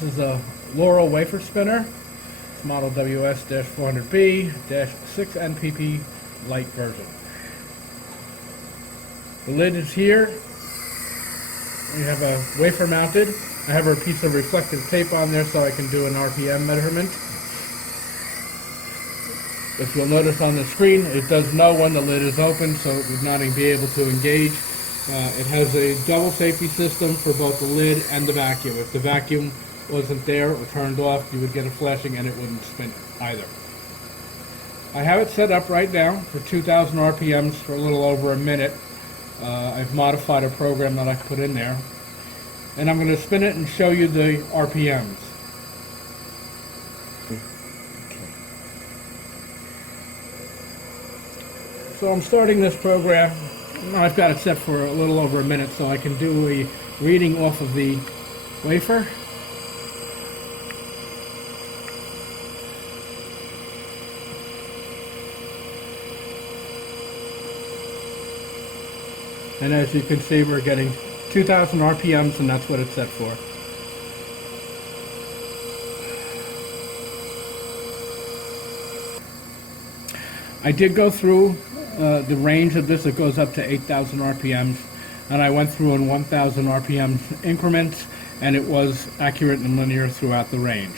This is a Laurell wafer spinner. It's model WS-400B-6NPP LITE version. The lid is here. We have a wafer mounted. I have a piece of reflective tape on there so I can do an RPM measurement. If you'll notice on the screen, it does know when the lid is open, so it would not be able to engage. It has a double safety system for both the lid and the vacuum. If the vacuum wasn't there or turned off, you would get a flashing and it wouldn't spin either. I have it set up right now for 2,000 RPMs for a little over a minute. I've modified a program that I put in there. And I'm going to spin it and show you the RPMs. So I'm starting this program. I've got it set for a little over a minute so I can do a reading off of the wafer. And as you can see, we're getting 2,000 RPMs, and that's what it's set for. I did go through the range of this. It goes up to 8,000 RPMs, and I went through in 1,000 RPM increments, and it was accurate and linear throughout the range.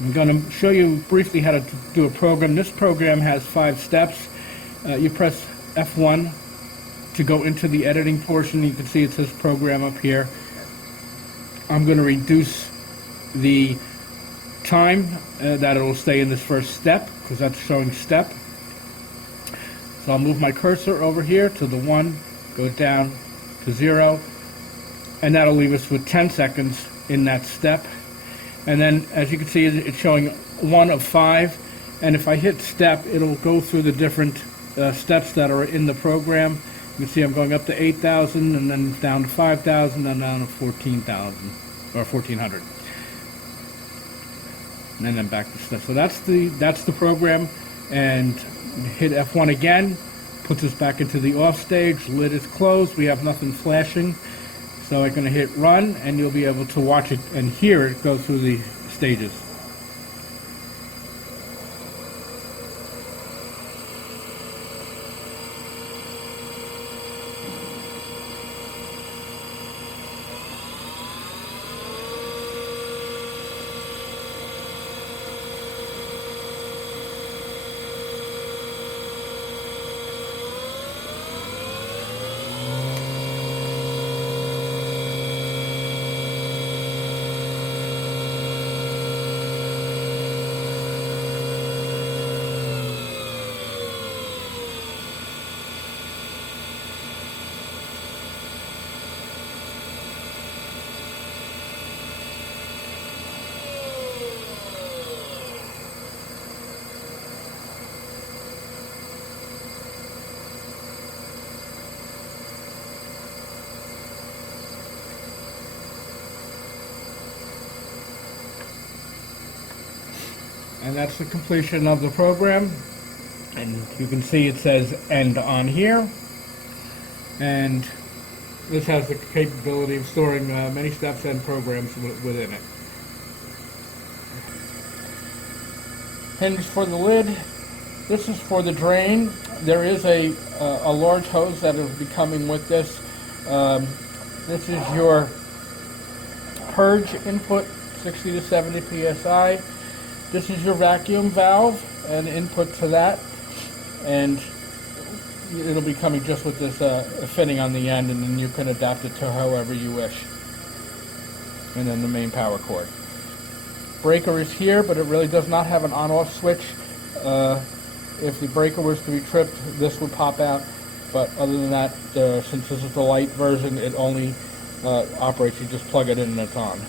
I'm going to show you briefly how to do a program. This program has 5 steps. You press F1 to go into the editing portion. You can see it says program up here. I'm going to reduce the time that it will stay in this first step, because that's showing step. So I'll move my cursor over here to the 1, go down to 0, and that'll leave us with 10 seconds in that step. And then, as you can see, it's showing 1 of 5, and if I hit step, it'll go through the different steps that are in the program. You can see I'm going up to 8,000, and then down to 5,000, and down to 14,000, or 1,400. And then back to step. So that's the program, and hit F1 again, puts us back into the off stage. Lid is closed. We have nothing flashing. So I'm going to hit run, and you'll be able to watch it and hear it go through the stages. And that's the completion of the program. And you can see it says end on here. And this has the capability of storing many steps and programs within it. Hinge for the lid. This is for the drain. There is a large hose that will be coming with this. This is your purge input, 60 to 70 psi. This is your vacuum valve and input to that, and it'll be coming just with this fitting on the end, and then you can adapt it to however you wish. And then the main power cord. Breaker is here, but it really does not have an on-off switch. If the breaker was to be tripped, this would pop out, but other than that, since this is the LITE version, it only operates. You just plug it in and it's on.